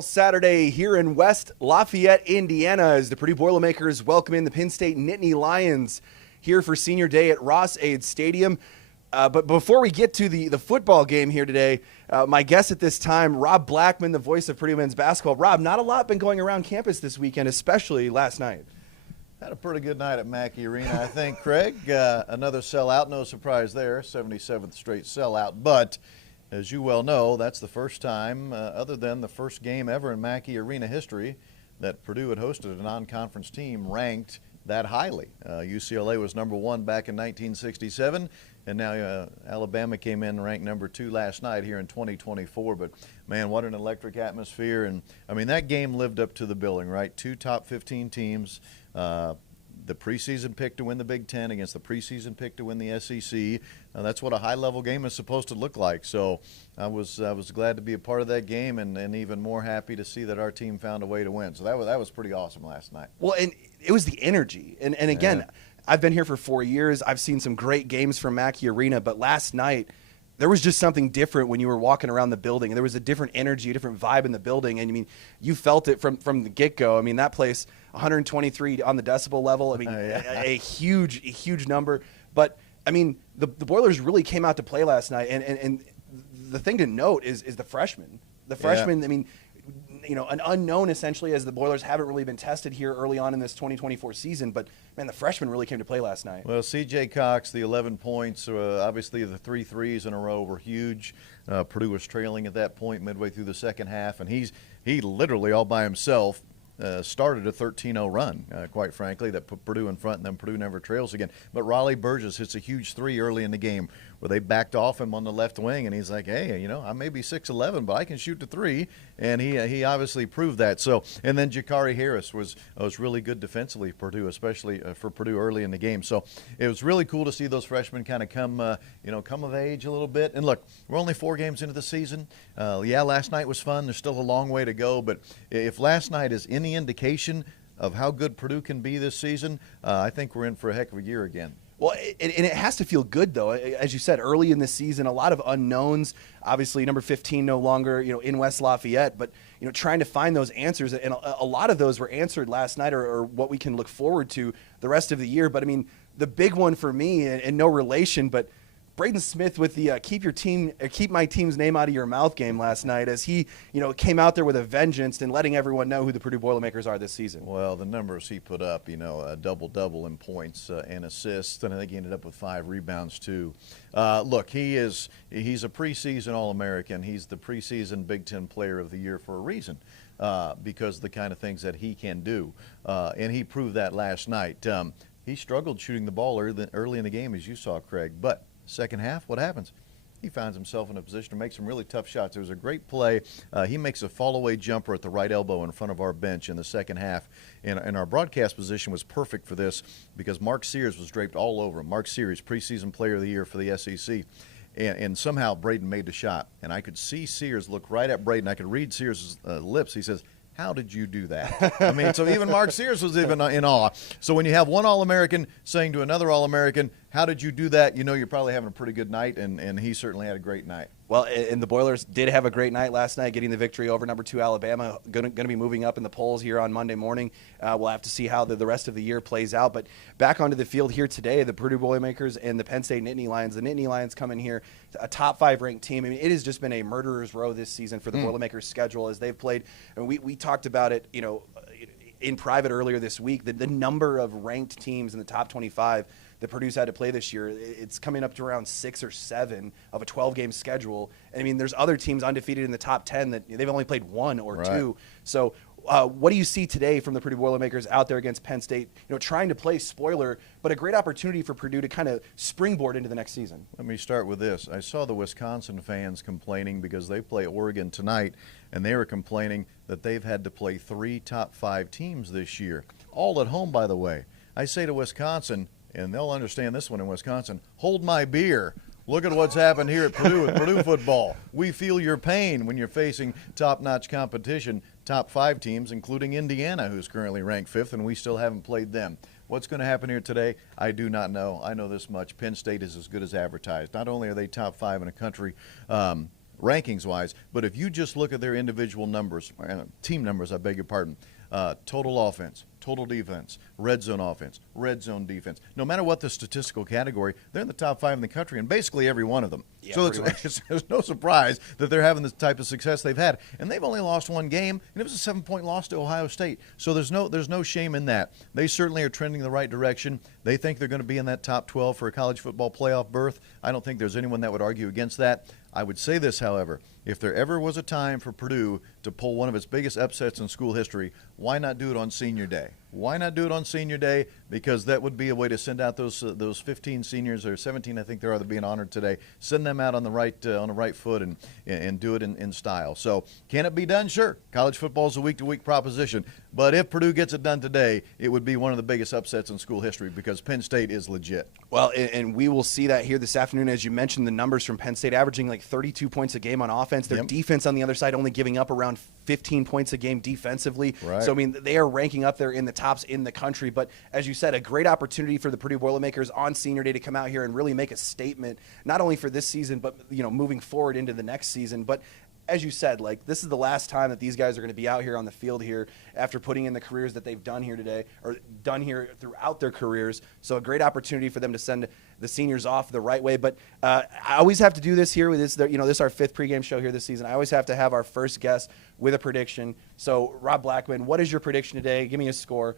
Saturday here in West Lafayette, Indiana, as the Purdue Boilermakers welcome in the Penn State Nittany Lions here for senior day at Ross-Ade Stadium. But before we get to the football game here today, my guest at this time, Rob Blackman, the voice of Purdue men's basketball. Rob, not a lot been going around campus this weekend, especially last night. Had a pretty good night at Mackey Arena, I think, Craig. Another sellout, no surprise there, 77th straight sellout. But as you well know, that's the first time, other than the first game ever in Mackey Arena history, that Purdue had hosted a non-conference team ranked that highly. UCLA was number one back in 1967, and now Alabama came in ranked number 2 last night here in 2024. But, man, what an electric atmosphere. And, I mean, that game lived up to the billing, right? 2 top 15 teams. The preseason pick to win the Big Ten against the preseason pick to win the SEC. That's what a high-level game is supposed to look like. So I was glad to be a part of that game, and even more happy to see that our team found a way to win. So that was pretty awesome last night. Well, and it was the energy. And again, yeah. I've been here for 4 years. I've seen some great games from Mackey Arena, but last night there was just something different when you were walking around the building. There was a different energy, a different vibe in the building, and I mean, you felt it from the get-go. I mean, that place, 123 on the decibel level. I mean, a huge number. But I mean, the Boilers really came out to play last night, and the thing to note is the freshmen. The freshmen. Yeah. I mean, you know, an unknown essentially, as the Boilers haven't really been tested here early on in this 2024 season. But man, the freshmen really came to play last night. Well, C.J. Cox, the 11 points, obviously the 3 threes in a row were huge. Purdue was trailing at that point midway through the second half, and he literally all by himself started a 13-0 run, quite frankly, that put Purdue in front, and then Purdue never trails again. But Raleigh Burgess hits a huge 3 early in the game where they backed off him on the left wing, and he's like, hey, you know, I may be 6'11", but I can shoot the 3, and he obviously proved that. So, and then Jakari Harris was really good defensively for Purdue, especially for Purdue early in the game. So it was really cool to see those freshmen kind of come of age a little bit. And look, we're only 4 games into the season. Last night was fun. There's still a long way to go, but if last night is any indication of how good Purdue can be this season, I think we're in for a heck of a year again. Well, and it has to feel good, though. As you said, early in the season, a lot of unknowns. Obviously, number 15 no longer, in West Lafayette. But, trying to find those answers. And a lot of those were answered last night or what we can look forward to the rest of the year. But, I mean, the big one for me, and no relation, but Braden Smith with the keep my team's name out of your mouth game last night, as he came out there with a vengeance and letting everyone know who the Purdue Boilermakers are this season. Well, the numbers he put up, a double in points and assists, and I think he ended up with 5 rebounds too. Look, he's a preseason All-American. He's the preseason Big Ten Player of the Year for a reason, because of the kind of things that he can do, and he proved that last night. He struggled shooting the ball early in the game, as you saw, Craig, but second half, what happens? He finds himself in a position to make some really tough shots. It was a great play. He makes a fall-away jumper at the right elbow in front of our bench in the second half. And our broadcast position was perfect for this because Mark Sears was draped all over him. Mark Sears, preseason player of the year for the SEC. And somehow Braden made the shot. And I could see Sears look right at Braden. I could read Sears' lips. He says, how did you do that? I mean, so even Mark Sears was even in awe. So when you have one All-American saying to another All-American, how did you do that? You're probably having a pretty good night, and he certainly had a great night. Well, and the Boilers did have a great night last night, getting the victory over number 2 Alabama. Going to be moving up in the polls here on Monday morning. We'll have to see how the rest of the year plays out. But back onto the field here today, the Purdue Boilermakers and the Penn State Nittany Lions. The Nittany Lions come in here, a top 5 ranked team. I mean, it has just been a murderer's row this season for the Boilermakers' schedule as they've played. And we talked about it, in private earlier this week. The number of ranked teams in the top 25 that Purdue's had to play this year, it's coming up to around 6 or 7 of a 12-game schedule. And I mean, there's other teams undefeated in the top 10 that they've only played 1 or 2. So what do you see today from the Purdue Boilermakers out there against Penn State, trying to play spoiler, but a great opportunity for Purdue to kind of springboard into the next season? Let me start with this. I saw the Wisconsin fans complaining because they play Oregon tonight, and they were complaining that they've had to play 3 top 5 teams this year, all at home, by the way. I say to Wisconsin, and they'll understand this one in Wisconsin, hold my beer. Look at what's happened here at Purdue with Purdue football. We feel your pain when you're facing top-notch competition, top 5 teams, including Indiana, who's currently ranked 5th, and we still haven't played them. What's going to happen here today? I do not know. I know this much. Penn State is as good as advertised. Not only are they top 5 in the country, rankings-wise, but if you just look at their individual numbers, team numbers, I beg your pardon, total offense, total defense, red zone offense, red zone defense. No matter what the statistical category, they're in the top 5 in the country in basically every one of them. Yeah, so it's no surprise that they're having the type of success they've had. And they've only lost one game, and it was a 7-point loss to Ohio State. So there's no shame in that. They certainly are trending the right direction. They think they're going to be in that top 12 for a college football playoff berth. I don't think there's anyone that would argue against that. I would say this, however, if there ever was a time for Purdue to pull one of its biggest upsets in school history, why not do it on senior day? Why not do it on senior day? Because that would be a way to send out those 15 seniors, or 17, I think there are, that being honored today. Send them out on the right foot and do it in style. So can it be done? Sure. College football is a week-to-week proposition. But if Purdue gets it done today, it would be one of the biggest upsets in school history because Penn State is legit. Well, and we will see that here this afternoon. As you mentioned, the numbers from Penn State averaging like 32 points a game on offense. Their defense on the other side only giving up around 15 points a game defensively. Right. So, I mean, they are ranking up there in the tops in the country. But as you said, a great opportunity for the Purdue Boilermakers on senior day to come out here and really make a statement, not only for this season, but, you know, moving forward into the next season. But as you said, like, this is the last time that these guys are going to be out here on the field here after putting in the careers that they've done here today, or done here throughout their careers. So a great opportunity for them to send the seniors off the right way. But I always have to do this here with this. You know, this is our 5th pregame show here this season. I always have to have our first guest with a prediction. So Rob Blackman, what is your prediction today? Give me a score.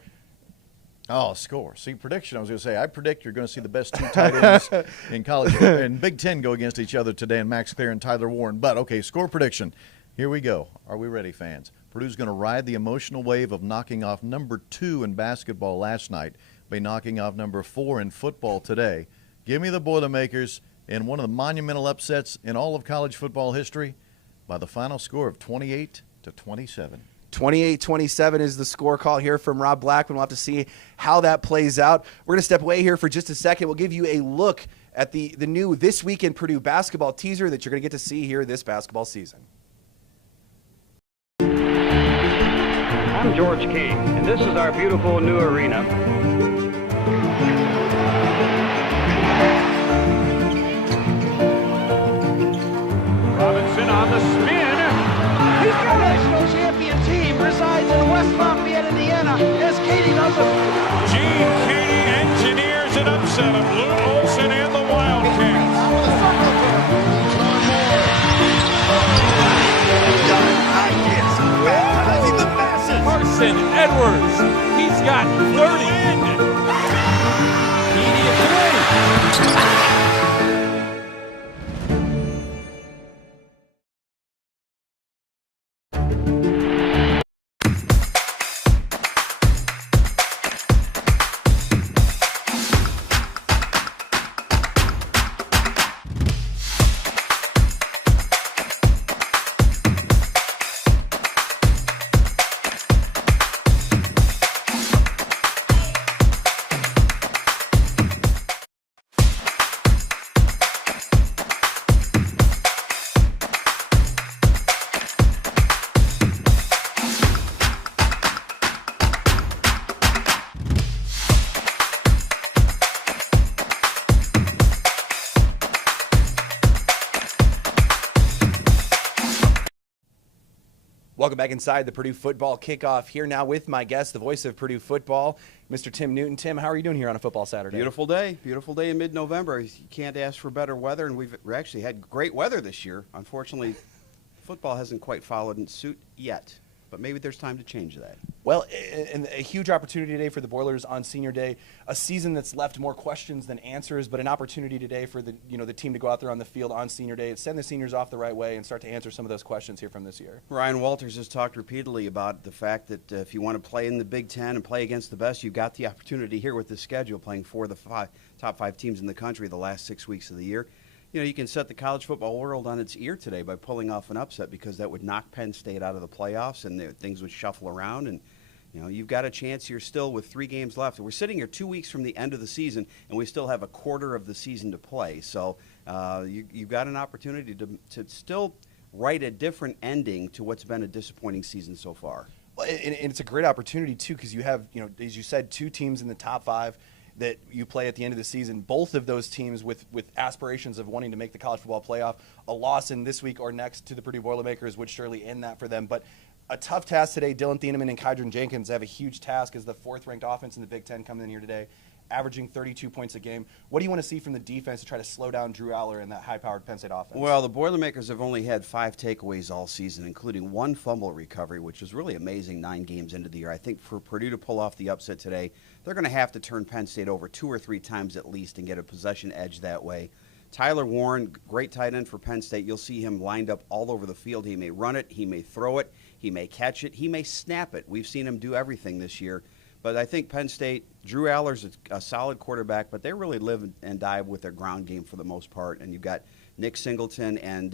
Oh, score. See, prediction, I was going to say, I predict you're going to see the best 2 tight ends in college and Big Ten go against each other today, and Max Clear and Tyler Warren. But, okay, score prediction. Here we go. Are we ready, fans? Purdue's going to ride the emotional wave of knocking off number 2 in basketball last night by knocking off number 4 in football today. Give me the Boilermakers in one of the monumental upsets in all of college football history by the final score of 28-27. 28-27 is the score call here from Rob Blackman. We'll have to see how that plays out. We're going to step away here for just a second. We'll give you a look at the new This Week in Purdue basketball teaser that you're going to get to see here this basketball season. I'm George King, and this is our beautiful new arena. Robinson on the spin. He's got a national champion team resides in West Lafayette, Indiana, as Katie does it. Gene Katie engineers an upset of Lou Olson and the Wildcats. Carson Edwards, he's got 30. Immediate 3. Welcome back inside the Purdue football kickoff here now with my guest, the voice of Purdue football, Mr. Tim Newton. Tim, how are you doing here on a football Saturday? Beautiful day in mid-November. You can't ask for better weather, and we've actually had great weather this year. Unfortunately, football hasn't quite followed in suit yet, but maybe there's time to change that. Well, and a huge opportunity today for the Boilers on senior day, a season that's left more questions than answers, but an opportunity today for the team to go out there on the field on senior day, send the seniors off the right way, and start to answer some of those questions here from this year. Ryan Walters has talked repeatedly about the fact that if you want to play in the Big Ten and play against the best, you've got the opportunity here with this schedule, playing 4 of the top 5 teams in the country the last 6 weeks of the year. You know, you can set the college football world on its ear today by pulling off an upset, because that would knock Penn State out of the playoffs and things would shuffle around. And, you know, you've got a chance here still with 3 games left. We're sitting here 2 weeks from the end of the season, and we still have a quarter of the season to play. So you've got an opportunity to still write a different ending to what's been a disappointing season so far. Well, and it's a great opportunity, too, because you have, as you said, 2 teams in the top 5 that you play at the end of the season. Both of those teams with aspirations of wanting to make the college football playoff. A loss in this week or next to the Purdue Boilermakers would surely end that for them. But a tough task today. Dylan Thieneman and Kydron Jenkins have a huge task as the 4th-ranked offense in the Big Ten coming in here today, averaging 32 points a game. What do you want to see from the defense to try to slow down Drew Aller and that high-powered Penn State offense? Well, the Boilermakers have only had 5 takeaways all season, including 1 fumble recovery, which is really amazing 9 games into the year. I think for Purdue to pull off the upset today, they're going to have to turn Penn State over 2 or 3 times at least and get a possession edge that way. Tyler Warren, great tight end for Penn State. You'll see him lined up all over the field. He may run it, he may throw it, he may catch it, he may snap it. We've seen him do everything this year. But I think Penn State, Drew Aller's a solid quarterback, but they really live and die with their ground game for the most part. And you've got Nick Singleton and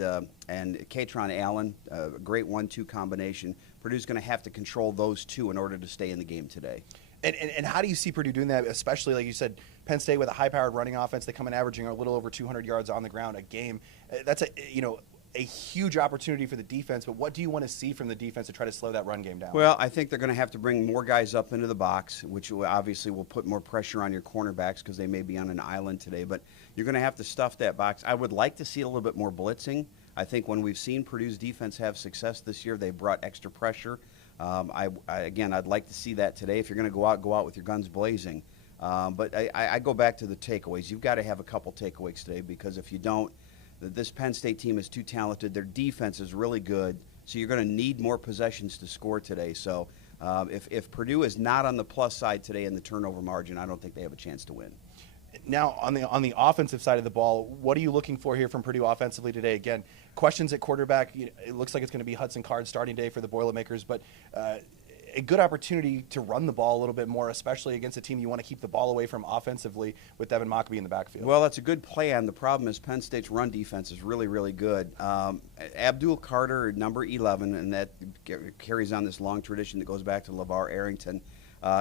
Katron Allen, a great 1-2 combination. Purdue's going to have to control those two in order to stay in the game today. And how do you see Purdue doing that, especially, like you said, Penn State with a high-powered running offense? They come in averaging a little over 200 yards on the ground a game. That's a huge opportunity for the defense, but what do you want to see from the defense to try to slow that run game down? Well, I think they're going to have to bring more guys up into the box, which obviously will put more pressure on your cornerbacks because they may be on an island today, but you're going to have to stuff that box. I would like to see a little bit more blitzing. I think when we've seen Purdue's defense have success this year, they brought extra pressure. I'd like to see that today. If you're going to go out with your guns blazing. But I go back to the takeaways. You've got to have a couple takeaways today because if you don't, this Penn State team is too talented. Their defense is really good, so you're going to need more possessions to score today. So if Purdue is not on the plus side today in the turnover margin, I don't think they have a chance to win. Now, on the offensive side of the ball, what are you looking for here from Purdue offensively today? Again, questions at quarterback. It looks like it's going to be Hudson Card starting day for the Boilermakers, but a good opportunity to run the ball a little bit more, especially against a team you want to keep the ball away from offensively with Devin Mockbee in the backfield. Well, that's a good plan. The problem is Penn State's run defense is really, really good. Abdul Carter, number 11, and that carries on this long tradition that goes back to LeVar Arrington.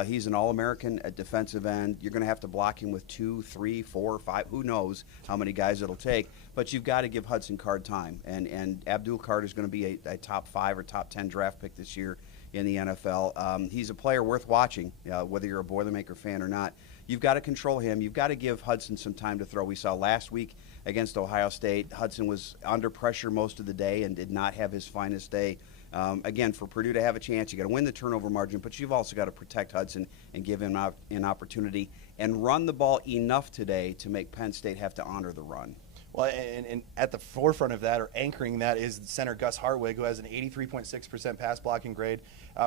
He's an All-American at defensive end. You're going to have to block him with 2, 3, 4, 5. Who knows how many guys it'll take. But you've got to give Hudson Card time. And Abdul Carter is going to be a top 5 or top 10 draft pick this year in the NFL. He's a player worth watching, whether you're a Boilermaker fan or not. You've got to control him. You've got to give Hudson some time to throw. We saw last week against Ohio State, Hudson was under pressure most of the day and did not have his finest day. Again, for Purdue to have a chance, you got to win the turnover margin, but you've also got to protect Hudson and give him an opportunity and run the ball enough today to make Penn State have to honor the run. Well, and at the forefront of that, or anchoring that, is center Gus Hartwig, who has an 83.6% pass blocking grade,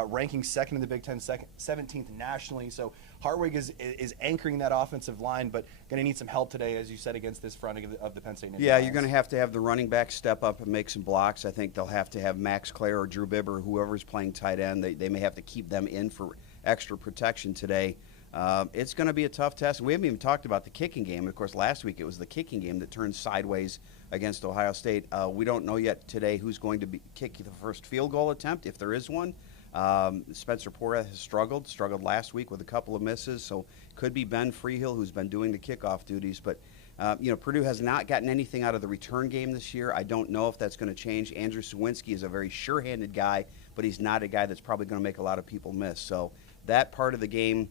ranking second in the Big Ten, 17th nationally. So Hartwig is anchoring that offensive line, but going to need some help today, as you said, against this front of the Penn State Nittany Lions. You're going to have the running back step up and make some blocks. I think they'll have to have Max Clare or Drew Bibber, or whoever's playing tight end. They may have to keep them in for extra protection today. It's going to be a tough test. We haven't even talked about the kicking game. Of course, last week it was the kicking game that turned sideways against Ohio State. We don't know yet today who's going to kick the first field goal attempt, if there is one. Spencer Pora has struggled last week with a couple of misses, so could be Ben Freehill, who's been doing the kickoff duties. But Purdue has not gotten anything out of the return game this year. I don't know if that's going to change. Andrew Sawinski is a very sure-handed guy, but he's not a guy that's probably going to make a lot of people miss. So that part of the game,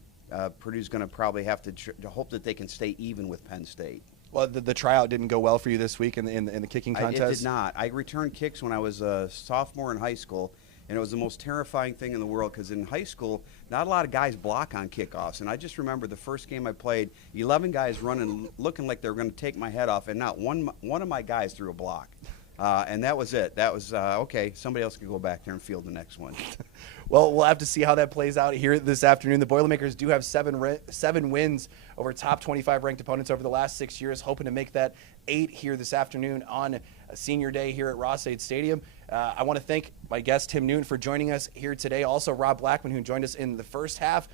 Purdue's going to probably have to hope that they can stay even with Penn State. Well, the tryout didn't go well for you this week in the kicking contest? It did not. I returned kicks when I was a sophomore in high school, and it was the most terrifying thing in the world because in high school, not a lot of guys block on kickoffs. And I just remember the first game I played, 11 guys running, looking like they were going to take my head off, and not one of my guys threw a block. And that was it. That was, okay, somebody else can go back there and field the next one. Well, we'll have to see how that plays out here this afternoon. The Boilermakers do have seven wins over top 25 ranked opponents over the last 6 years, hoping to make that 8 here this afternoon on Senior Day here at Ross-Ade Stadium. I want to thank my guest, Tim Newton, for joining us here today. Also, Rob Blackman, who joined us in the first half.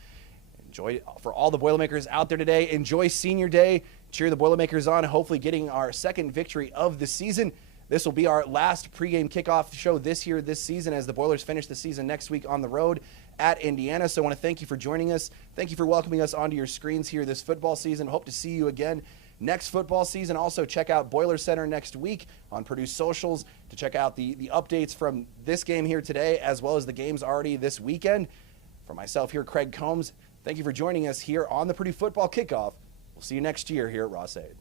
Enjoy, for all the Boilermakers out there today, enjoy Senior Day. Cheer the Boilermakers on, hopefully getting our second victory of the season. This will be our last pregame kickoff show this season as the Boilers finish the season next week on the road at Indiana. So I want to thank you for joining us. Thank you for welcoming us onto your screens here this football season. Hope to see you again next football season. Also, check out Boiler Center next week on Purdue socials to check out the updates from this game here today as well as the games already this weekend. For myself here, Craig Combs, Thank you for joining us here on the Purdue Football Kickoff. We'll see you next year here at Ross-Ade.